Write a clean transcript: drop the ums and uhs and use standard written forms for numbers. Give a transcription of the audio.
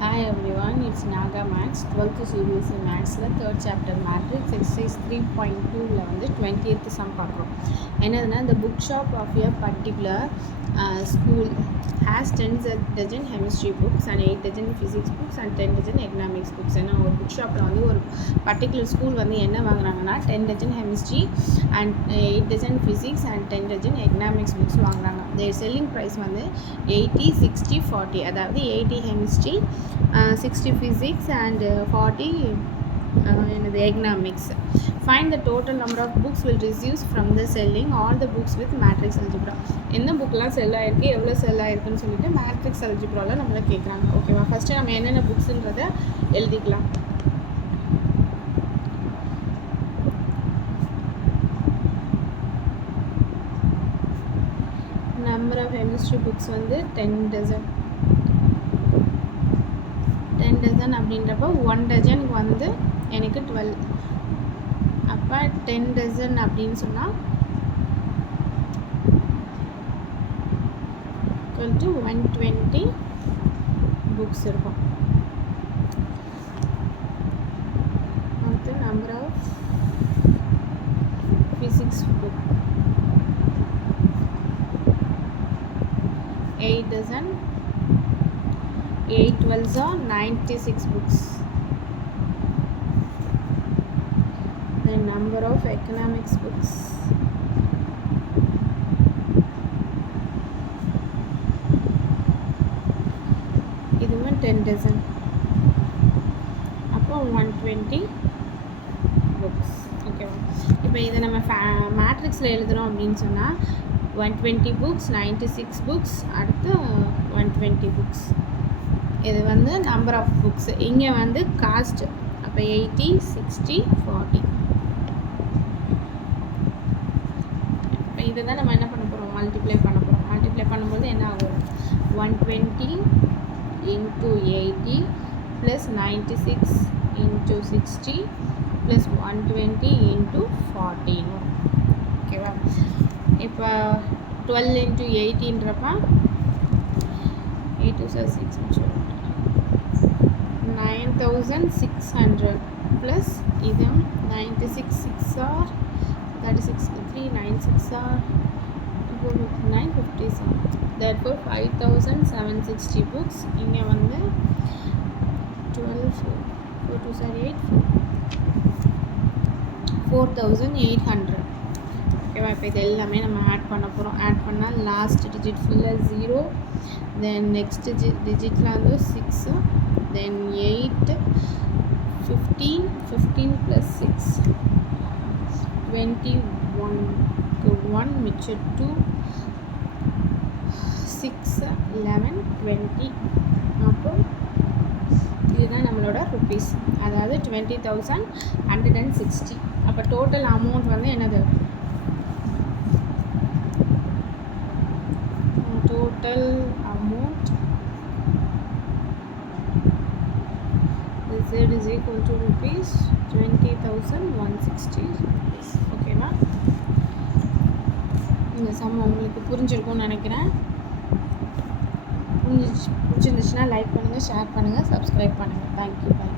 Hi everyone, it's Naga Max, 12th CBSE Mathsல 3rd chapter Matrix exercise 3.2ல வந்து 20th sum பார்க்குறோம். என்னதுன்னா the bookshop of a particular school has 10 dozen chemistry books and 8 dozen physics books and 10 dozen economics books. ஏன்னா ஒரு book ஷாப்பில் வந்து ஒரு particular school வந்து என்ன வாங்குறாங்கன்னா 10 dozen chemistry and 8 dozen physics and 10 dozen economics books வாங்குறாங்க. their selling price வந்து 80, 60, 40, அதாவது 80 chemistry, 60 physics and 40 economics. Find the total number of books will receive from the selling all the books with matrix algebra. என்ன புக்லாம் செல் ஆகிருக்கு, எவ்வளோ செல் ஆகிருக்குன்னு சொல்லிட்டு matrix அல்ஜிப்ராவில் நம்மளை கேட்குறாங்க. ஓகேவா, ஃபஸ்ட்டு நம்ம என்னென்ன புக்ஸுன்றதை எழுதிக்கலாம். நம்பர் ஆஃப் கெமிஸ்ட்ரி புக்ஸ் வந்து 10 dozen. 10 dozen அப்படின்றப்போ 1 டஜனுக்கு வந்து எனக்கு 12. அப்போ 10 dozen அப்படின்னு சொன்னால் ஈக்குவல் டு 120 புக்ஸ் இருக்கும். அடுத்து number of physics book 8 dozen. 8 12s are 96 books. The number of economics books இதுவும் 10 dozen. அப்போ 120 books. ஓகேவா, இப்போ இதை நம்ம மேட்ரிக்ஸில் எழுதுகிறோம் அப்படின்னு சொன்னால் 120 books, 96 books, அடுத்து 120 books. இது வந்து நம்பர் ஆஃப் புக்ஸ். இங்கே வந்து காஸ்ட். அப்போ 80, 60, 40. இப்போ இதை தான் நம்ம என்ன பண்ண போகிறோம், மல்டிப்ளை பண்ண போகிறோம். மல்டிப்ளை பண்ணும்போது என்ன ஆகும், 120 into 80 plus 96 into 60 plus 120 into 14. ஓகேவா, இப்போ 12 into 80ன்றப்ப 8 2 6 9600 plus இது 96 6 are 36 3 9 6 are 9 57. therefore 5760 books. இங்கே வந்து 12 4 2 8 4800. ஓகேவா, இப்போ இது எல்லாமே நம்ம ஆட் பண்ண போகிறோம். ஆட் பண்ணால் லாஸ்ட் டிஜிட் ஃபுல்லாக 0, தென் நெக்ஸ்ட் டிஜிட்டில் வந்து 6, தென் 8, 15 15 + 6 21, 1 மிச்சம் 2, 6 11 20. அப்போ இதுதான் நம்மளோட ருபீஸ், அதாவது 20,160. அப்போ டோட்டல் அமௌண்ட் வந்து என்னது, total amount is equal to rupees 20,160 rupees. ஓகேவா, இந்த சம் உங்களுக்கு புரிஞ்சிருக்கும்னு நினைக்கிறேன். புரிஞ்சிருந்துச்சுன்னா லைக் பண்ணுங்கள், ஷேர் பண்ணுங்கள், சப்ஸ்கிரைப் பண்ணுங்கள். தேங்க்யூ. பாய்.